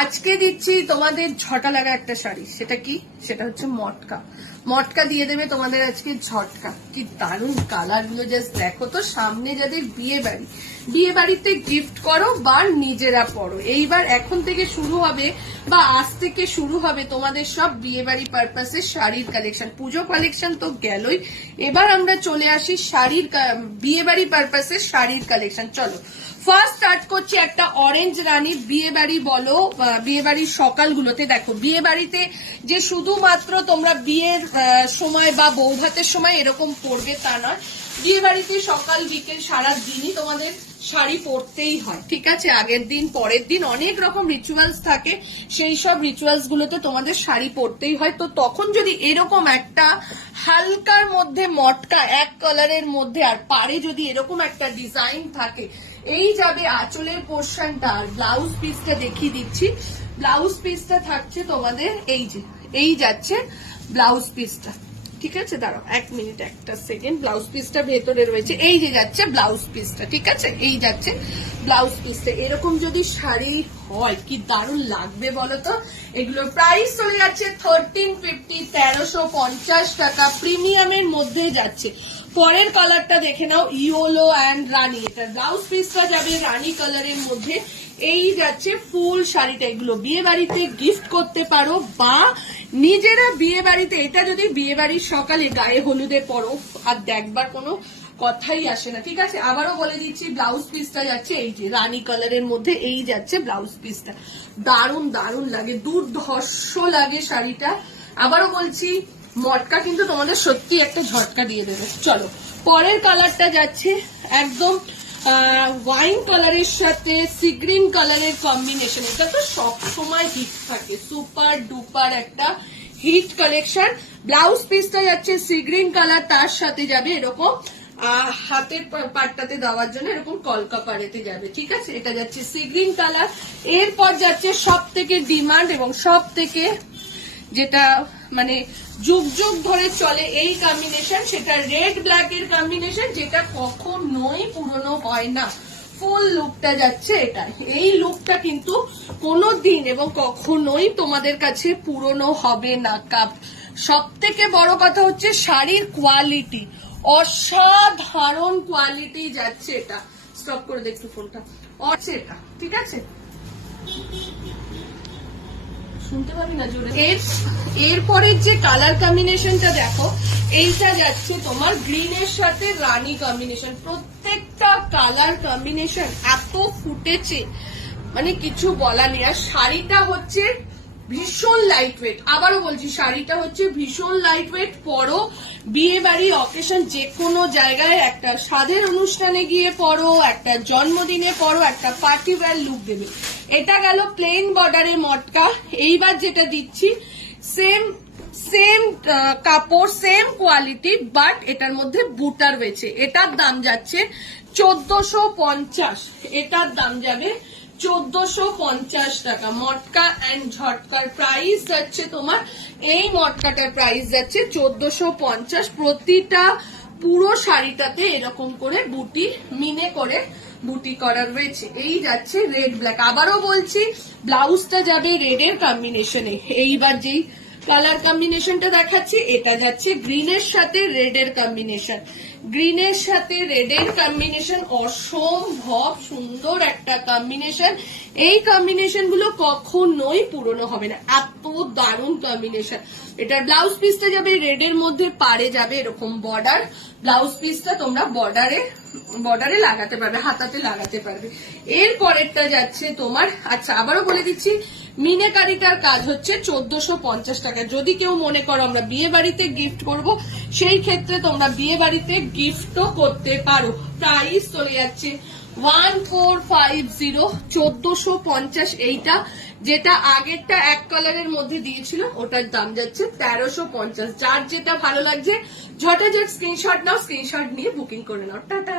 আজকে দিচ্ছি তোমাদের ঝটা লাগা একটা শাড়ি। সেটা কি? সেটা হচ্ছে মটকা। মটকা দিয়ে দেবে তোমাদের আজকে ঝটকা। কি দারুণ কালার গুলো, জাস্ট দেখো তো। সামনে যাদের বিয়ে বাড়িতে গিফট করো বা নিজেরা পরো। এইবার এখন থেকে শুরু হবে বা আজ থেকে শুরু হবে তোমাদের সব বিয়ে বাড়ি পারপাসের শাড়ির কালেকশন। পুজো কালেকশন তো গেলই, এবার আমরা চলে আসি শাড়ির বিয়ে বাড়ি পারপাসের শাড়ির কালেকশন। চলো ফার্স্ট স্টার্ট করছি একটা অরেঞ্জ রানী। বিয়ে বাড়ি বলো, বিয়ে বাড়ির সকালগুলোতে দেখো, বিয়ে বাড়িতে যে শুধুমাত্র তোমরা বিয়ের সময় বা বৌভাতের সময় এরকম পরবে তা নয়। বিয়ে বাড়িতে সকাল বিকেল সারা দিনই তোমাদের শাড়ি পরতেই হয়, ঠিক আছে। আগের দিন পরের দিন অনেক রকম রিচুয়ালস থাকে, সেই সব রিচুয়ালস গুলোতে তোমাদের শাড়ি পরতেই হয়। তো তখন যদি এরকম একটা হালকার মধ্যে মটকা এক কালারের মধ্যে আর পারে যদি এরকম একটা ডিজাইন থাকে, এই যাবে আঁচলের পোর্শনটা। আর ব্লাউজ পিসটা দেখিয়ে দিচ্ছি। ব্লাউজ পিসটা থাকছে তোমাদের এই যাচ্ছে ব্লাউজ পিসটা, ঠিক আছে। দাঁড়াও এক মিনিট, একটা সেকেন্ড। ব্লাউজ পিসটা ভেতরে রয়েছে, এই যে যাচ্ছে ব্লাউজ পিসটা, ঠিক আছে। এই যাচ্ছে ব্লাউজ পিসটা। এরকম যদি শাড়ি হয় কি দারুণ লাগবে বলতো। এগুলোর প্রাইস চলে যাচ্ছে 1350, 1350 টাকা। প্রিমিয়ামের মধ্যে যাচ্ছে। পরের কালারটা দেখে নাও, ইয়েলো অ্যান্ড রানী। এটা ব্লাউজ পিসটা যাবে রানী কালারের মধ্যে। এই যাচ্ছে ফুল শাড়িটা। এগুলো বিয়ে বাড়িতে গিফট করতে পারো বা নিজেরা বিয়ে বাড়িতে, এটা যদি বিয়ে বাড়ির সকালে গায়ে হলুদে পরো আর দেখবার কোনো কথাই আসে না, ঠিক আছে। আবারও বলে দিচ্ছি, ব্লাউজ পিসটা যাচ্ছে এই যে রানী কালারের মধ্যে। এই যাচ্ছে ব্লাউজ পিসটা। দারুণ দারুণ লাগে, দুর্ধর্ষ লাগে শাড়িটা। আবারও বলছি, মটকা কিন্তু তোমাদের সত্যি একটা ঝটকা দিয়ে দেবে। চলো পরের কালারটা যাচ্ছে একদম ওয়াইন কালারের সাথে সি গ্রিন কালারের কম্বিনেশন। এটা তো সব সময় হিট থাকে, সুপার ডুপার একটা হিট কালেকশন। ব্লাউজ পিসটা যাচ্ছে সি গ্রিন কালার, তার সাথে যাবে এরকম হাতের পাটটাতে দেওয়ার জন্য এরকম কলকা পাড়েতে যাবে, ঠিক আছে। এটা যাচ্ছে সি গ্রিন কালার। এরপর যাচ্ছে সব থেকে ডিমান্ড এবং সব থেকে যেটা মানে যুগ যুগ ধরে চলে এই কম্বিনেশন, সেটা রেড ব্ল্যাক এর কম্বিনেশন, যেটা কখনোই পুরনো হয় না। ফুল লুকটা যাচ্ছে এটা। এই লুকটা কিন্তু কোনোদিন এবং কখনোই তোমাদের কাছে পুরনো হবে না। সব থেকে বড় কথা হচ্ছে শাড়ির কোয়ালিটি, অসাধারণ কোয়ালিটি যাচ্ছে এটা। স্টপ করে দেখতে ফোনটা আছে এটা, ঠিক আছে। শুনতে পাবি না জোরে। এরপরের যে কালার কম্বিনেশনটা দেখো, এইটা যাচ্ছে তোমার গ্রিনের সাথে রানী কম্বিনেশন। প্রত্যেকটা কালার কম্বিনেশন এত ফুটেছে, মানে কিছু বলা নেই। আর শাড়িটা হচ্ছে ভীষণ লাইট ওয়েট। আবারও বলছি, শাড়িটা হচ্ছে ভীষণ লাইট ওয়েট। পরো বিয়ে বাড়ি অকেশন, যে কোনো জায়গায়, একটা সাধের অনুষ্ঠানে গিয়ে পরো, একটা জন্মদিনে পরো, একটা পার্টি ওয়্যার লুক দেবে। এটা গেল প্লেন বর্ডারের মটকা। এইবার যেটা দিচ্ছি সেম কাপড়, সেম কোয়ালিটি, বাট এটার মধ্যে বুটার রয়েছে। এটার দাম যাচ্ছে 1450। এটার দাম যাবে 1450 টাকা। মটকা অ্যান্ড ঝটকার প্রাইস যাচ্ছে তোমার, এই মটকাটার প্রাইস যাচ্ছে 1450। প্রতিটা পুরো শাড়িটাতে এরকম করে বুটি মিনে করে বুটি করা রয়েছে। এই যাচ্ছে রেড ব্ল্যাক। আবারও বলছি, ব্লাউজটা যাবে রেড এর কম্বিনেশনে। এইবার যেই কালার কম্বিনেশনটা দেখাচ্ছি, এটা যাচ্ছে গ্রিনের সাথে রেড এর কম্বিনেশন। গ্রিনের সাথে রেড এর কম্বিনেশন অসম্ভব সুন্দর একটা কম্বিনেশন। এই কম্বিনেশন গুলো কখনোই পুরনো হবে না, এত দারুণ কম্বিনেশন। এটার ব্লাউজ পিসটা যাবে রেড এর মধ্যে, পারে যাবে এরকম বর্ডার। ব্লাউজ পিসটা তোমরা বর্ডারে লাগাতে পারবে, হাতাতে লাগাতে পারবে। এর পরেরটা যাচ্ছে তোমার, আচ্ছা আবারও বলে দিচ্ছি, মিনেকারিটার কাজ হচ্ছে 1450 টাকা। যদি কেউ মনে করো আমরা বিয়ে বাড়িতে গিফট করব, সেই ক্ষেত্রে তোমরা বিয়ে বাড়িতে গিফটও করতে পারো। প্রাইস চলে যাচ্ছে 1450, 1450। এইটা যেটা আগেরটা এক কালারের মধ্যে দিয়েছিল, ওটার দাম যাচ্ছে 1350। যার যেটা ভালো লাগছে ঝটাঝট স্ক্রিনশট নাও, স্ক্রিনশট নিয়ে বুকিং করে নাও। টাটা।